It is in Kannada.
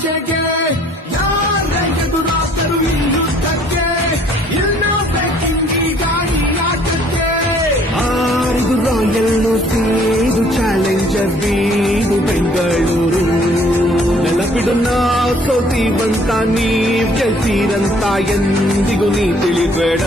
ಆಚೆಗೆ ಯಾರ ಎದುರಾದರು ಯುದ್ಧಕ್ಕೆ ಇಲ್ಲ ಬೇಕಿಂಗಿ ಗಾಡಿ ಆಟಕ್ಕೆ ಆರಿದು ರಾಯಲ್ ಇದು ಚಾಲೆಂಜರ್ ಬೀದು ಬೆಂಗಳೂರು ನೆಲಬಿಡು ನಾವು ಸೋತೀವಂತ ನೀವ್ ಗೆಲ್ತೀರಂತ ಎಂದಿಗೂ ನೀ ತಿಳಿಬೇಡ